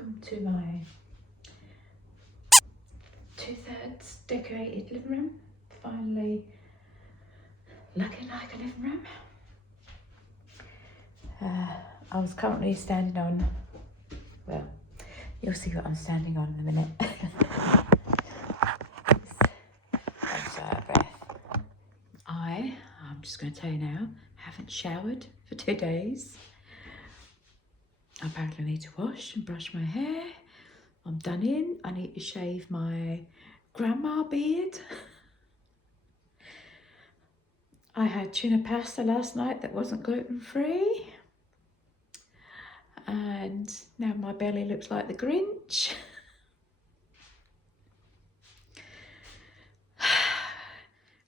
welcome to my 2/3 decorated living room. Finally looking like a living room. I was currently standing on, well, you'll see what I'm standing on in a minute. I'm so out of breath. I'm just going to tell you now, haven't showered for 2 days. I apparently need to wash and brush my hair. I'm done in. I need to shave my grandma beard. I had tuna pasta last night that wasn't gluten-free. And now my belly looks like the Grinch.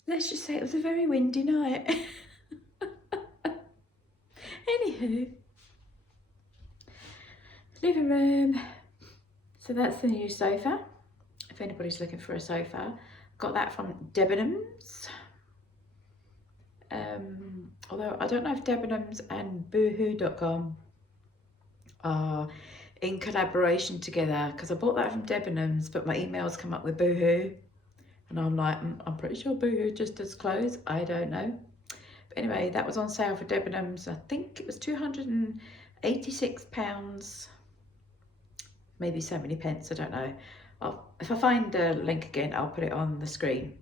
Let's just say it was a very windy night. Anywho, living room. So that's the new sofa. If anybody's looking for a sofa, got that from Debenhams. Although I don't know if Debenhams and boohoo.com are in collaboration together, because I bought that from Debenhams, but my emails come up with Boohoo, and I'm like, I'm pretty sure Boohoo just does clothes. I don't know. But anyway, that was on sale for Debenhams. I think it was £286, maybe so many pence, I don't know. If I find the link again, I'll put it on the screen.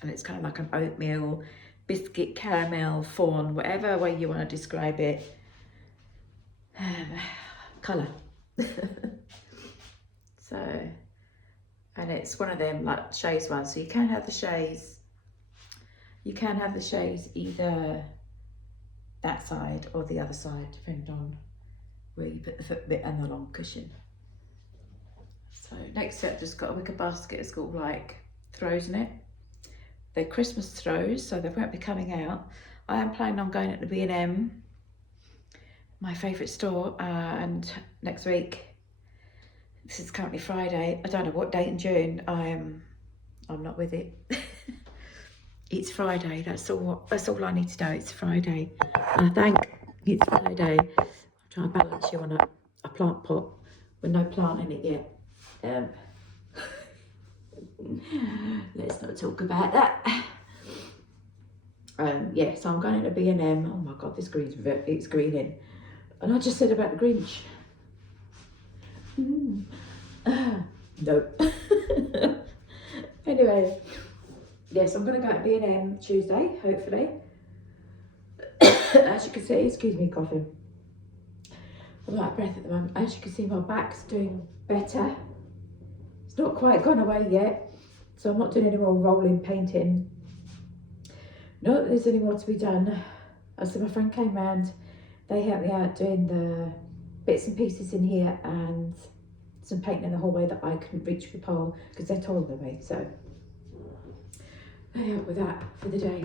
And it's kind of like an oatmeal, biscuit, caramel, fawn, whatever way you want to describe it. Colour. So, and it's one of them like chaise ones. So you can have the chaise. You can have the chaise either that side or the other side, depending on where you put the foot bit and the long cushion. So next up, just got a wicker basket. It's got like throws in it. They're Christmas throws, so they won't be coming out. I am planning on going at the B&M, my favourite store, and next week, this is currently Friday, I don't know what date in June, I'm not with it. It's Friday, that's all I need to know, it's Friday. And I think it's Friday. I'm trying to balance you on a plant pot with no plant in it yet. Let's not talk about that. Yeah, so I'm going to B&M. Oh my god, this green's it's greening. And I just said about the Grinch. Nope. Anyway, yes, I'm going to go to B&M Tuesday, hopefully. As you can see, excuse me, coughing. I'm out of breath at the moment. As you can see, my back's doing better. It's not quite gone away yet, so I'm not doing any more rolling painting. Not that there's any more to be done. So my friend came round, they helped me out doing the bits and pieces in here and some painting in the hallway that I couldn't reach with the pole because they're taller than me, so they helped with that for the day.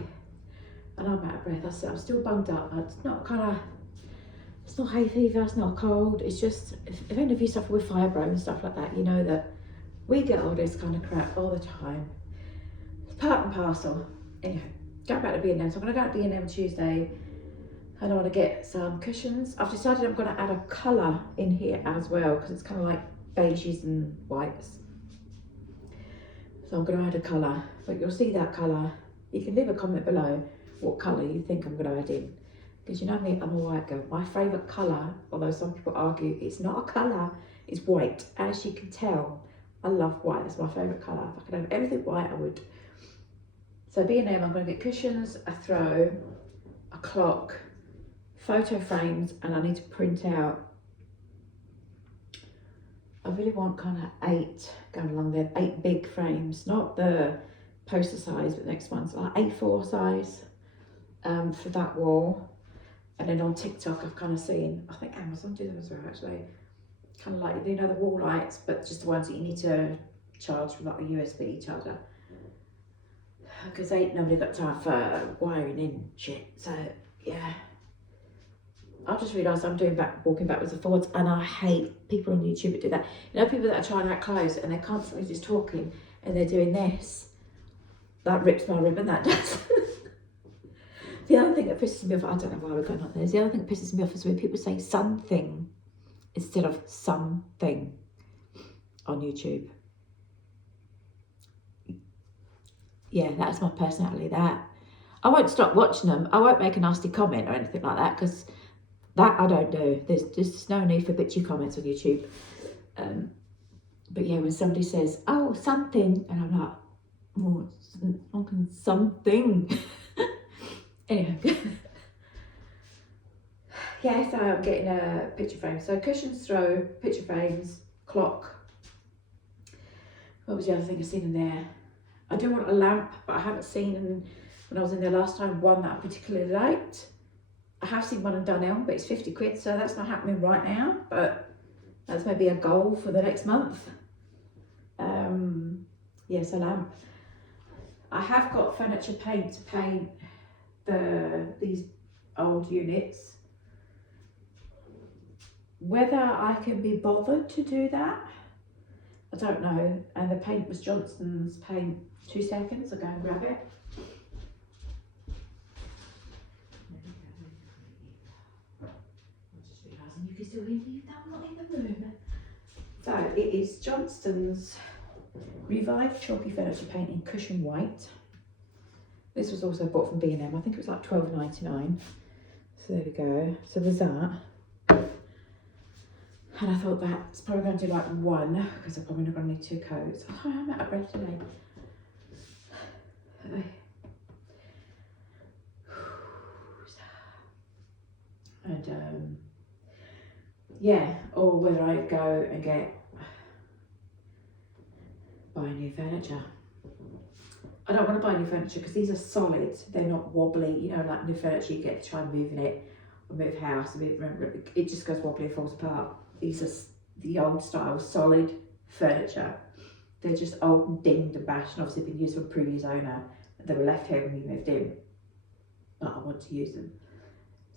And I'm out of breath. I'm still bunged up. It's not it's not hay fever, it's not cold, it's just, if any of you suffer with fibro and stuff like that, you know that we get all this kind of crap all the time. It's part and parcel. Anyway, go back to B&M. So I'm going to go to B&M Tuesday and I want to get some cushions. I've decided I'm going to add a colour in here as well because it's kind of like beiges and whites. So I'm going to add a colour, but you'll see that colour. You can leave a comment below what colour you think I'm going to add in. Because you know me, I'm a white girl. My favourite colour, although some people argue it's not a colour, is white. As you can tell, I love white. That's my favourite colour. If I could have everything white, I would. So B&M, I'm going to get cushions, a throw, a clock, photo frames, and I need to print out. I really want kind of 8 going along there, 8 big frames, not the poster size, but the next one's like A4 size for that wall. And then on TikTok, I've kind of seen, I think Amazon do them as well actually, kind of like, you know, the wall lights, but just the ones that you need to charge with like a USB charger. Because they ain't nobody got time for wiring in shit, so yeah. I just realised I'm walking backwards and forwards, and I hate people on YouTube that do that. You know, people that are trying out clothes and they're constantly just talking and they're doing this. That rips my ribbon, that does. The other thing that pisses me off, I don't know why we're going on this, the other thing that pisses me off is when people say something instead of something on YouTube. Yeah, that's my personality, that. I won't stop watching them. I won't make a nasty comment or anything like that, because that I don't do. There's just no need for bitchy comments on YouTube. But yeah, when somebody says, oh, something, and I'm like, oh, something. Anyway. Yeah, so I'm getting a picture frame. So cushions, throw, picture frames, clock. What was the other thing I've seen in there? I do want a lamp, but I haven't seen, when I was in there last time, one that I particularly liked. I have seen one in Dunelm, but it's 50 quid, so that's not happening right now, but that's maybe a goal for the next month. Yes, a lamp. I have got furniture paint to paint these old units. Whether I can be bothered to do that, I don't know. And the paint was Johnston's paint. 2 seconds, I'll go and grab it. I'm just realising you can still hear me, I'm not in the room. So it is Johnston's Revived Chalky Furniture Paint in Cushion White. This was also bought from B&M. I think it was like $12.99. So there we go. So there's that. And I thought that's probably going to do like one, because I'm probably not going to need 2 coats. Oh, I'm out of breath today. And yeah, or whether I go and buy new furniture. I don't want to buy new furniture because these are solid. They're not wobbly. You know, like new furniture, you get to try and move in it, or move house, and it just goes wobbly and falls apart. These are the old style solid furniture. They're just old and dinged and bashed, and obviously been used from a previous owner. They were left here when we moved in, but I want to use them.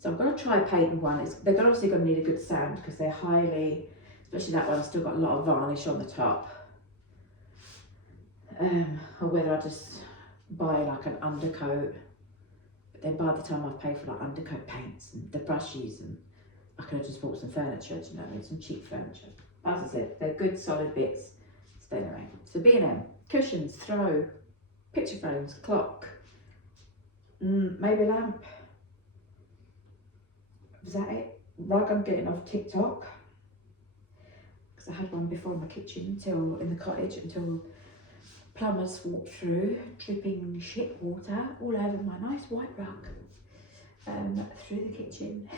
So I'm going to try painting one. They're obviously going to need a good sand because they're highly, especially that one, still got a lot of varnish on the top. Or whether I just buy like an undercoat, but then by the time I've paid for like undercoat paints and the brushes, and I could have just bought some furniture, do you know what I mean? Some cheap furniture. As I said, they're good solid bits. So anyway, so B&M, cushions, throw, picture frames, clock, maybe a lamp. Was that it? Rug I'm getting off TikTok, because I had one before in my kitchen in the cottage until plumbers walked through, dripping shit water all over my nice white rug through the kitchen,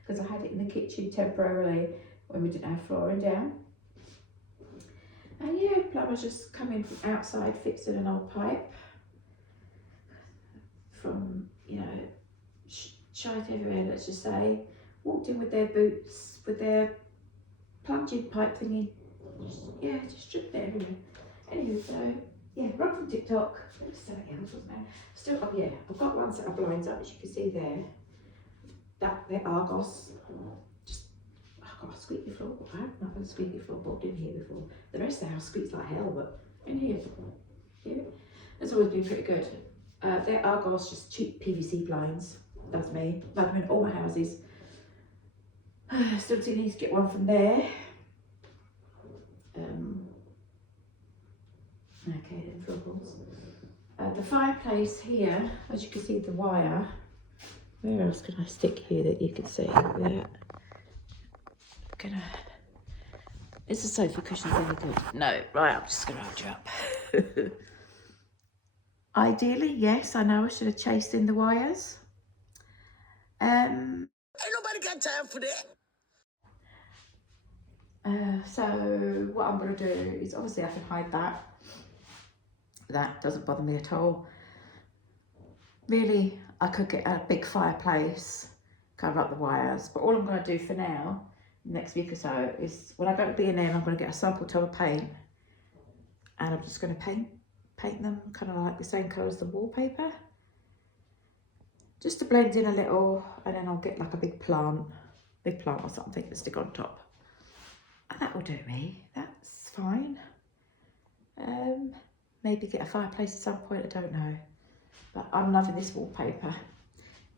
because I had it in the kitchen temporarily when we didn't have flooring down. And yeah, plumbers just come in from outside fixing an old pipe from, you know, shite everywhere, let's just say. Walked in with their boots, with their plunging pipe thingy. Just dripped it everywhere. Anyway, so yeah, rug from TikTok. There was something else, wasn't there? Still, oh yeah, I've got one set of blinds up, as you can see there. They're Argos. I've got a squeaky floorboard. I have not had a squeaky floorboard in here before. The rest of the house squeaks like hell, but in here, yeah, it's always been pretty good. They're Argos, just cheap PVC blinds. That's me. Like them in all my houses. Still need to get one from there. Okay, then troubles. The fireplace here, as you can see, the wire. Where else can I stick here that you can see? There. Is the sofa cushions any good? No, right, I'm just gonna hold you up. Ideally, yes, I know I should have chased in the wires. Ain't nobody got time for that. So what I'm gonna do is, obviously I can hide that. That doesn't bother me at all. Really, I could get a big fireplace, cover up the wires, but all I'm gonna do for now, next week or so, is when I go to B&M, I'm gonna get a sample tub of paint, and I'm just gonna paint them kind of like the same colour as the wallpaper, just to blend in a little, and then I'll get like a big plant or something to stick on top, and that will do me. That's fine. Maybe get a fireplace at some point, I don't know, but I'm loving this wallpaper.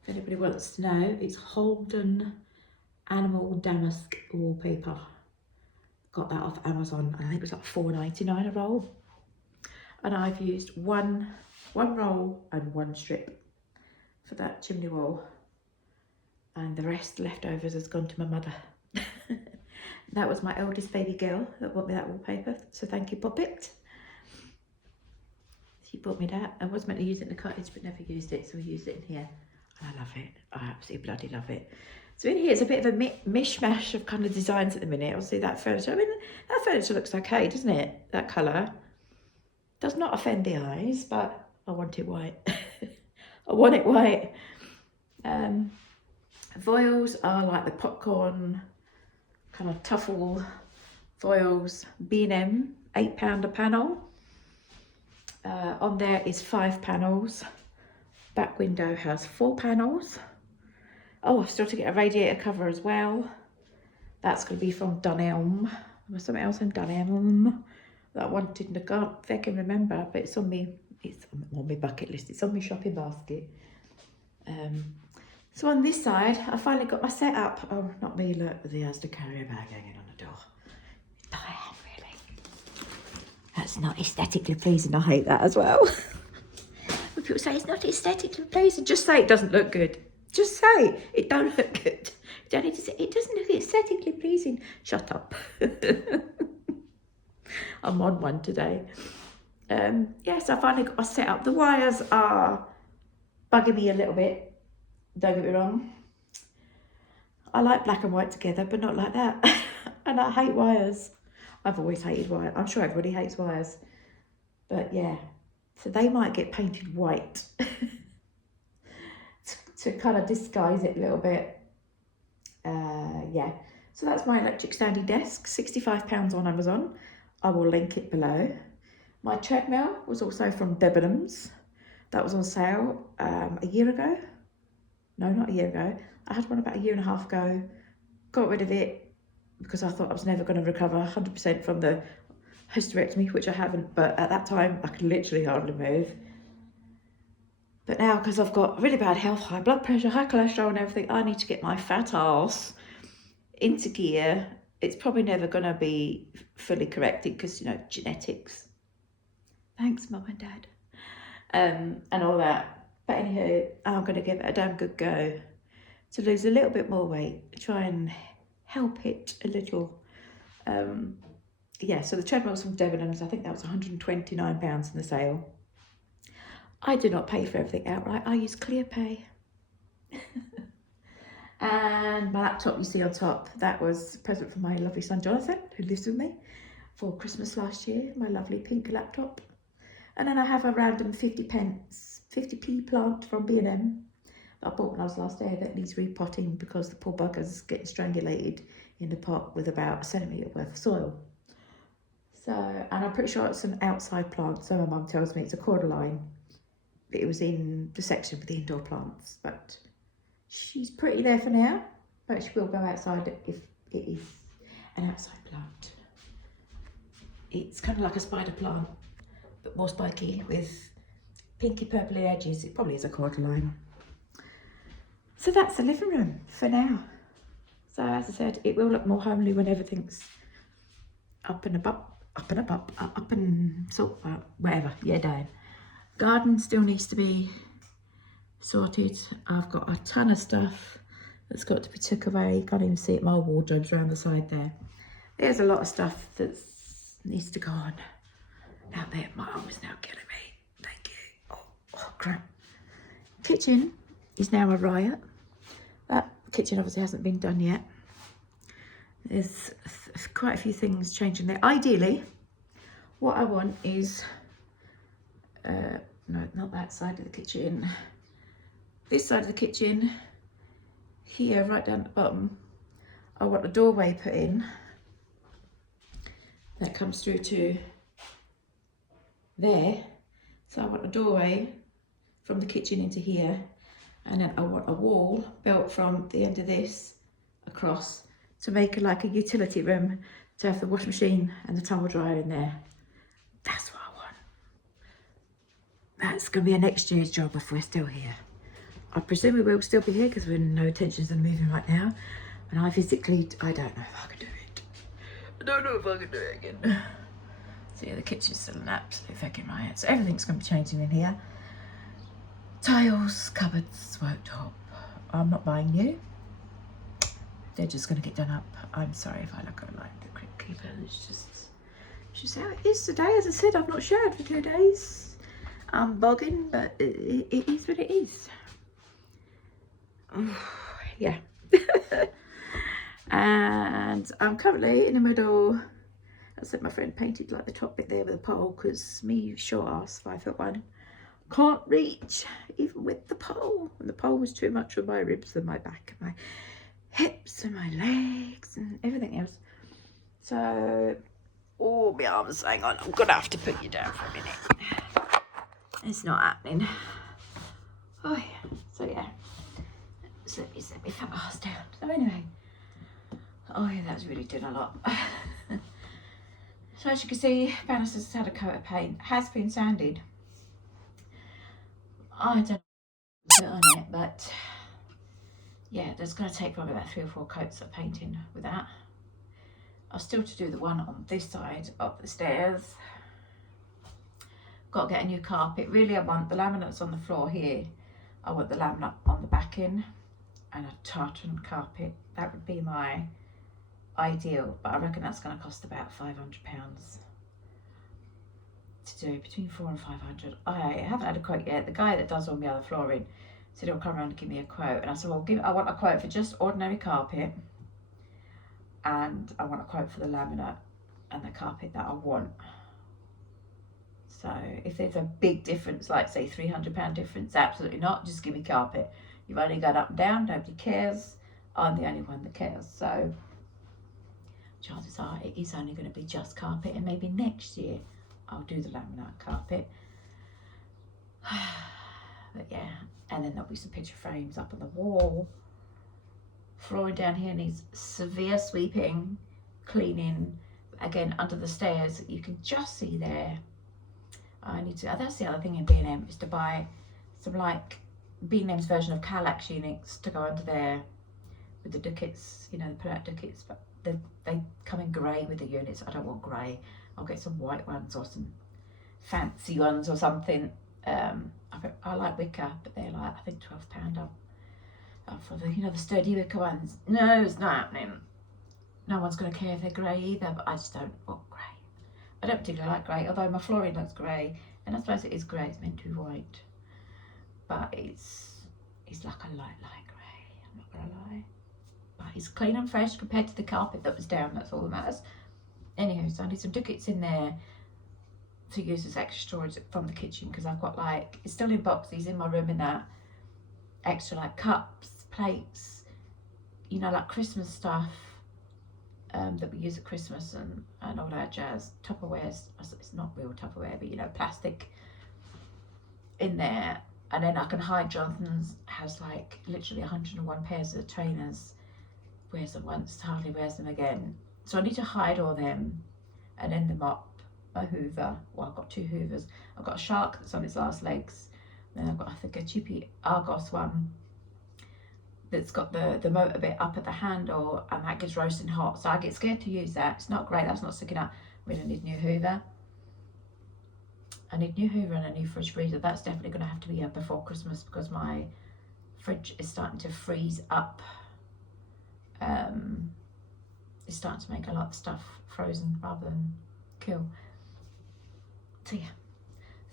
If anybody wants to know, it's Holden animal damask wallpaper. Got that off Amazon. I think it was like $4.99 a roll. And I've used one roll and one strip for that chimney wall. And the rest leftovers has gone to my mother. That was my eldest baby girl that bought me that wallpaper. So thank you, Poppet. She bought me that. I was meant to use it in the cottage, but never used it. So we used it in here. And I love it. I absolutely bloody love it. So in here, it's a bit of a mishmash of kind of designs at the minute. Obviously that furniture, I mean, that furniture looks okay, doesn't it? That colour. Does not offend the eyes, but I want it white. I want it white. Foils are like the popcorn, kind of tuffle foils, B&M, £8 a panel. On there is 5 panels. Back window has 4 panels. Oh, I've still to get a radiator cover as well. That's going to be from Dunelm. There's something else in Dunelm that I wanted, I can't think I can remember, but it's on my bucket list. It's on my shopping basket. So on this side, I finally got my setup. Oh, not me, look, the Asda carrier bag hanging on the door. Diane, really. That's not aesthetically pleasing. I hate that as well. When people say it's not aesthetically pleasing, just say it doesn't look good. Just say it don't look good. You don't need to say it doesn't look aesthetically pleasing. Shut up. I'm on one today. Yes, I finally got my setup. The wires are bugging me a little bit. Don't get me wrong. I like black and white together, but not like that. And I hate wires. I've always hated wires. I'm sure everybody hates wires. But yeah, so they might get painted white to kind of disguise it a little bit. Yeah, so that's my electric standing desk, £65 on Amazon. I will link it below. My treadmill was also from Debenhams. That was on sale a year ago. No, not a year ago. I had one about a year and a half ago. Got rid of it because I thought I was never going to recover 100% from the hysterectomy, which I haven't. But at that time, I could literally hardly move. But now, because I've got really bad health, high blood pressure, high cholesterol and everything, I need to get my fat ass into gear. It's probably never going to be fully corrected because, you know, genetics. Thanks, Mum and Dad. And all that. But anywho, I'm going to give it a damn good go to lose a little bit more weight, try and help it a little. Yeah, so the treadmill's from Debenhams. I think that was £129 in the sale. I do not pay for everything outright. I use ClearPay. And my laptop you see on top, that was a present from my lovely son Jonathan, who lives with me, for Christmas last year, my lovely pink laptop. And then I have a random 50p plant from B&M that I bought when I was last there that needs repotting because the poor bugger's getting strangulated in the pot with about a centimetre worth of soil. So, and I'm pretty sure it's an outside plant, so my mum tells me it's a cordyline. But it was in the section for the indoor plants, but she's pretty there for now, but she will go outside if it is an outside plant. It's kind of like a spider plant, but more spiky with pinky purpley edges. It probably is a cordyline. So that's the living room for now. So as I said, it will look more homely when everything's up and sort of whatever, yeah, down. Garden still needs to be sorted. I've got a ton of stuff that's got to be took away. You can't even see it, my wardrobes around the side there. There's a lot of stuff that needs to go on. Out there, my arm is now killing me. Thank you. Oh crap. Kitchen is now a riot. That kitchen obviously hasn't been done yet. There's quite a few things changing there. Ideally, what I want is, no, not that side of the kitchen. This side of the kitchen, here, right down at the bottom, I want a doorway put in that comes through to there. So I want a doorway from the kitchen into here, and then I want a wall built from the end of this across to make like a utility room to have the wash machine and the tumble dryer in there. That's what I want. That's going to be a next year's job if we're still here. I presume we will still be here because we're in no intentions of moving right now. And I don't know if I can do it. I don't know if I can do it again. So yeah, the kitchen's still an absolute fucking riot. So everything's going to be changing in here. Tiles, cupboards, worktop. I'm not buying new. They're just going to get done up. I'm sorry if I look like the crypt keeper. It's just how it is today. As I said, I've not showered for 2 days. I'm bugging, but it is what it is. Yeah. And I'm currently in the middle. I said my friend painted like the top bit there with a pole, because me short ass 5'1" can't reach even with the pole. And the pole was too much for my ribs and my back and my hips and my legs and everything else. So, oh, my arms, hang on, I'm gonna have to put you down for a minute. It's not happening. Oh yeah, so yeah. So let me set my fat ass down. So anyway, oh yeah, that's really doing a lot. So as you can see, Bannister's had a coat of paint, has been sanded. I don't know what to put on it, but yeah, there's going to take probably about 3 or 4 coats of painting with that. I've still to do the one on this side of the stairs. Got to get a new carpet. Really, I want the laminates on the floor here. I want the laminate on the backing and a tartan carpet. That would be my ideal, but I reckon that's going to cost about £500 to do, between 400 and 500. I haven't had a quote yet. The guy that does all my other flooring said he'll come around and give me a quote, and I said, well, I want a quote for just ordinary carpet, and I want a quote for the laminate and the carpet that I want. So if there's a big difference, like say £300 difference, absolutely not, just give me carpet. You've only gone up and down, nobody cares. I'm the only one that cares. So chances are it is only going to be just carpet, and maybe next year I'll do the laminate carpet. But yeah, and then there'll be some picture frames up on the wall. Flooring down here needs severe sweeping, cleaning. Again, under the stairs, you can just see there. I need to, that's the other thing in B&M, is to buy some like B&M's version of Calax units to go under there with the ducats, you know, the pull-out ducats, but they come in grey with the units. I don't want grey. I'll get some white ones or some fancy ones or something. I like wicker, but they're like, I think £12 up for the, you know, the sturdy wicker ones. No, it's not happening. No one's going to care if they're grey either, but I just don't want grey. I don't particularly like grey, although my flooring looks grey, and I suppose it is grey, it's meant to be white. But it's like a light grey, I'm not going to lie. But it's clean and fresh compared to the carpet that was down, that's all that matters. Anywho, so I need some ducats in there to use as extra storage from the kitchen, because I've got like, it's still in boxes in my room, in that extra like cups, plates, you know, like Christmas stuff that we use at Christmas and all that jazz. Tupperwares, it's not real Tupperware, but you know, plastic in there. And then I can hide, Jonathan's has like literally 101 pairs of trainers, wears them once, hardly wears them again. So I need to hide all them, and then the mop, my Hoover. Well, I've got 2 Hoovers. I've got a Shark that's on its last legs. Then I've got, I think, a cheapy Argos one that's got the motor bit up at the handle, and that gets roasting hot. So I get scared to use that. It's not great. That's not sticking up. We don't need new Hoover. I need new Hoover and a new fridge freezer. That's definitely going to have to be before Christmas, because my fridge is starting to freeze up. It's starting to make a lot of stuff frozen rather than cool. So yeah,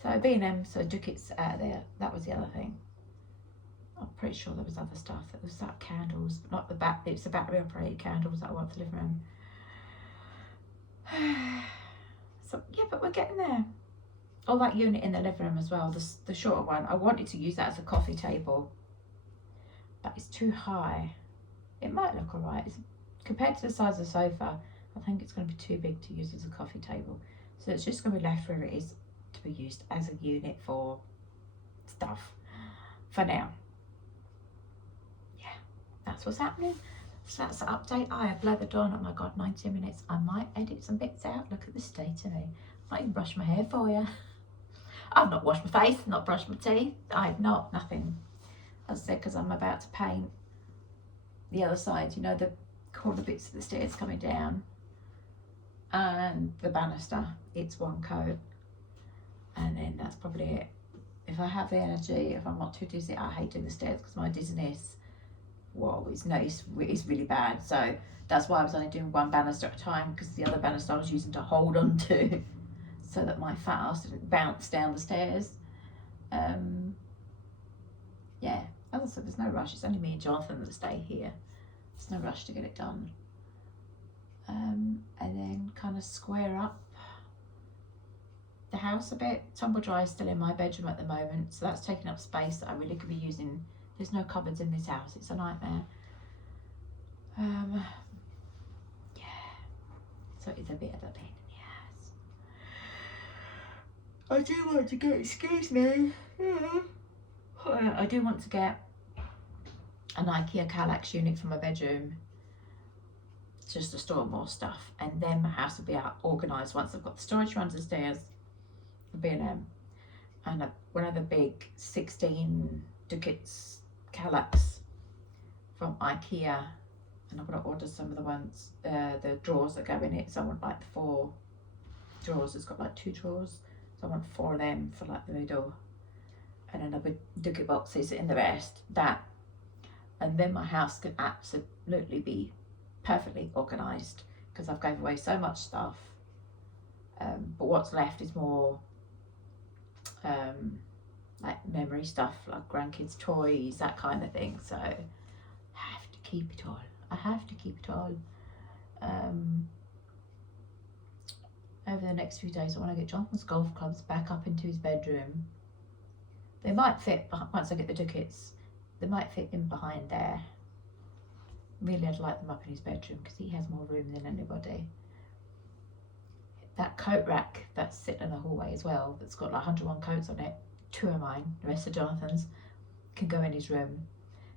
so B&M, so ducats out of there. That was the other thing. I'm pretty sure there was other stuff. There was that candles, but not the back. It's the battery operated candles that I want for the living room. So yeah, but we're getting there. Oh, that unit in the living room as well, the shorter one. I wanted to use that as a coffee table, but it's too high. It might look alright. Compared to the size of the sofa, I think it's going to be too big to use as a coffee table. So it's just going to be left where it is to be used as a unit for stuff for now. Yeah, that's what's happening. So that's the update. I have blathered on. Oh my God, 90 minutes. I might edit some bits out. Look at the state of me. I might even brush my hair for you. I've not washed my face, not brushed my teeth. I have not, nothing. As I said, because I'm about to paint the other side, you know, corner bits of the stairs coming down, and the banister, it's one coat, and then that's probably it. If I have the energy, if I'm not too dizzy, I hate doing the stairs because my dizziness, whoa, it's really bad. So that's why I was only doing one banister at a time, because the other banister I was using to hold on to so that my fat ass didn't bounce down the stairs. Yeah, as I said, there's no rush. It's only me and Jonathan that stay here. There's no rush to get it done. And then kind of square up the house a bit. Tumble dry is still in my bedroom at the moment, so that's taking up space that I really could be using. There's no cupboards in this house, it's a nightmare. Yeah, so it's a bit of a pain in the ass. I do want to get, excuse me, I do want to get an IKEA Kallax unit for my bedroom, just to store more stuff, and then my house will be out organised once I've got the storage runs and stairs, the B&M, and one of the big 16 ducats Kallax from IKEA, and I'm going to order some of the ones, the drawers that go in it, so I want like 4 drawers. It's got like 2 drawers, so I want 4 of them for like the middle, and then other ducat boxes in the rest, that, and then my house can absolutely be perfectly organised, because I've gave away so much stuff, but what's left is more like memory stuff, like grandkids' toys, that kind of thing. So I have to keep it all. I have to keep it all. Over the next few days I want to get Jonathan's golf clubs back up into his bedroom. They might fit, once I get the ducats, they might fit in behind there. Really, I'd like them up in his bedroom because he has more room than anybody. That coat rack that's sitting in the hallway as well, that's got like 101 coats on it, 2 are mine, the rest of Jonathan's, can go in his room,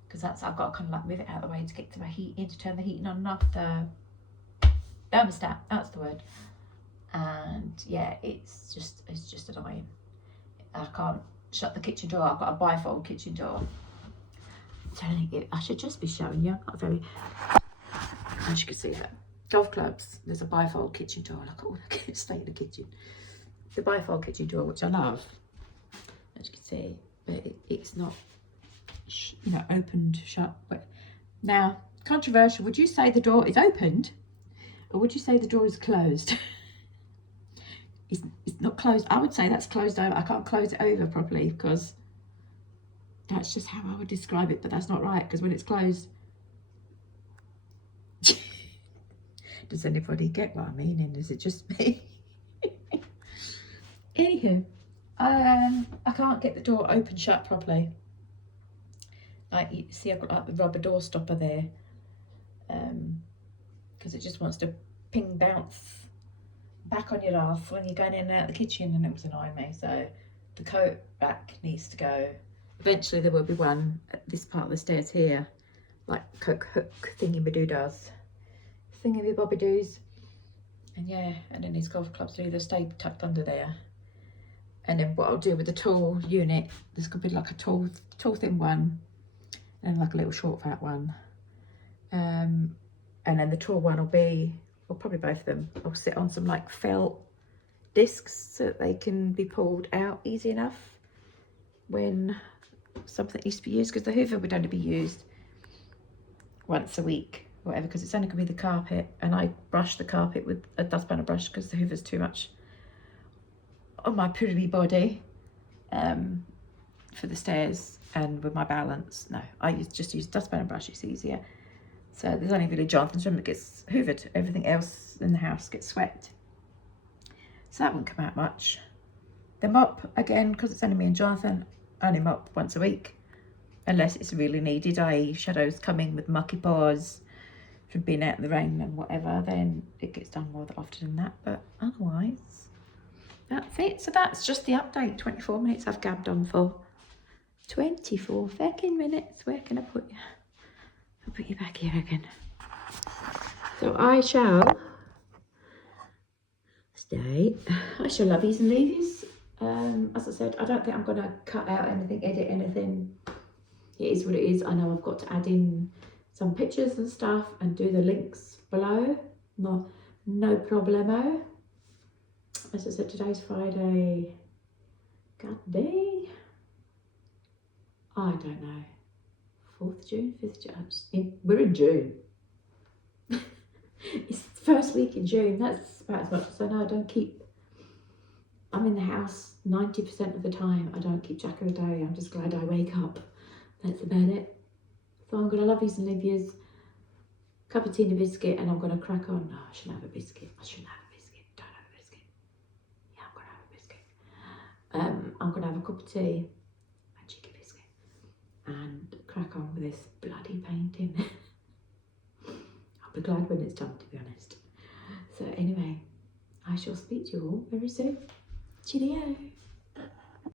because that's, I've got to kind of like move it out of the way to get to my heating, to turn the heating on and off, the thermostat, that's the word. And yeah, it's just annoying. I can't shut the kitchen door. I've got a bifold kitchen door. I'm telling you, I should just be showing you. Not very, as you can see that. Golf clubs, there's a bifold kitchen door. Look at all the stay in the kitchen. The bifold kitchen door, which I love, as you can see, but it's not, you know, opened, shut. But now, controversial. Would you say the door is opened, or would you say the door is closed? It's not closed. I would say that's closed over. I can't close it over properly, because that's just how I would describe it, but that's not right, because when it's closed, does anybody get what I mean? And is it just me? Anywho, I can't get the door open shut properly. Like you see, I've got like the rubber door stopper there, because it just wants to ping bounce back on your ass when you're going in and out of the kitchen, and it was annoying me. So the coat rack needs to go. Eventually there will be one at this part of the stairs here, like coat hook thingy-ma-doo-dahs, thingy-bobby-doos. And yeah, and then his golf clubs will either stay tucked under there. And then what I'll do with the tall unit, this could be like a tall thin one, and like a little short fat one. And then the tall one will be, well, probably both of them, I'll sit on some like felt discs so that they can be pulled out easy enough when something needs to be used, because the Hoover would only be used once a week, whatever, because it's only going to be the carpet, and I brush the carpet with a dustpan brush because the Hoover's too much on my pretty body for the stairs, and with my balance, no, I just use dustpan and brush, it's easier. So there's only really Jonathan's room that gets hoovered. Everything else in the house gets swept. So that won't come out much. The mop, again, because it's only me and Jonathan, I only mop once a week, unless it's really needed, i.e. shadows coming with mucky paws from being out in the rain and whatever, then it gets done more often than that. But otherwise, that's it. So that's just the update. 24 minutes I've gabbed on for. 24 fucking minutes. Where can I put you? I'll put you back here again. So I shall stay. I shall love these and leave these. As I said, I don't think I'm going to cut out anything, edit anything. It is what it is. I know I've got to add in some pictures and stuff and do the links below. No problemo. As I said, today's Friday. God dang. I don't know. 4th June, 5th June. We're in June. It's the first week in June. That's about as much as I know. I'm in the house 90% of the time. I don't keep track of the day. I'm just glad I wake up. That's about it. So I'm going to love yous and leave yous. Cup of tea and a biscuit, and I'm going to crack on. No, I shouldn't have a biscuit. I shouldn't have a biscuit. Don't have a biscuit. Yeah, I'm going to have a biscuit. I'm going to have a cup of tea, a cheeky biscuit, and crack on with this bloody painting. I'll be glad when it's done, to be honest. So anyway, I shall speak to you all very soon. Cheerio.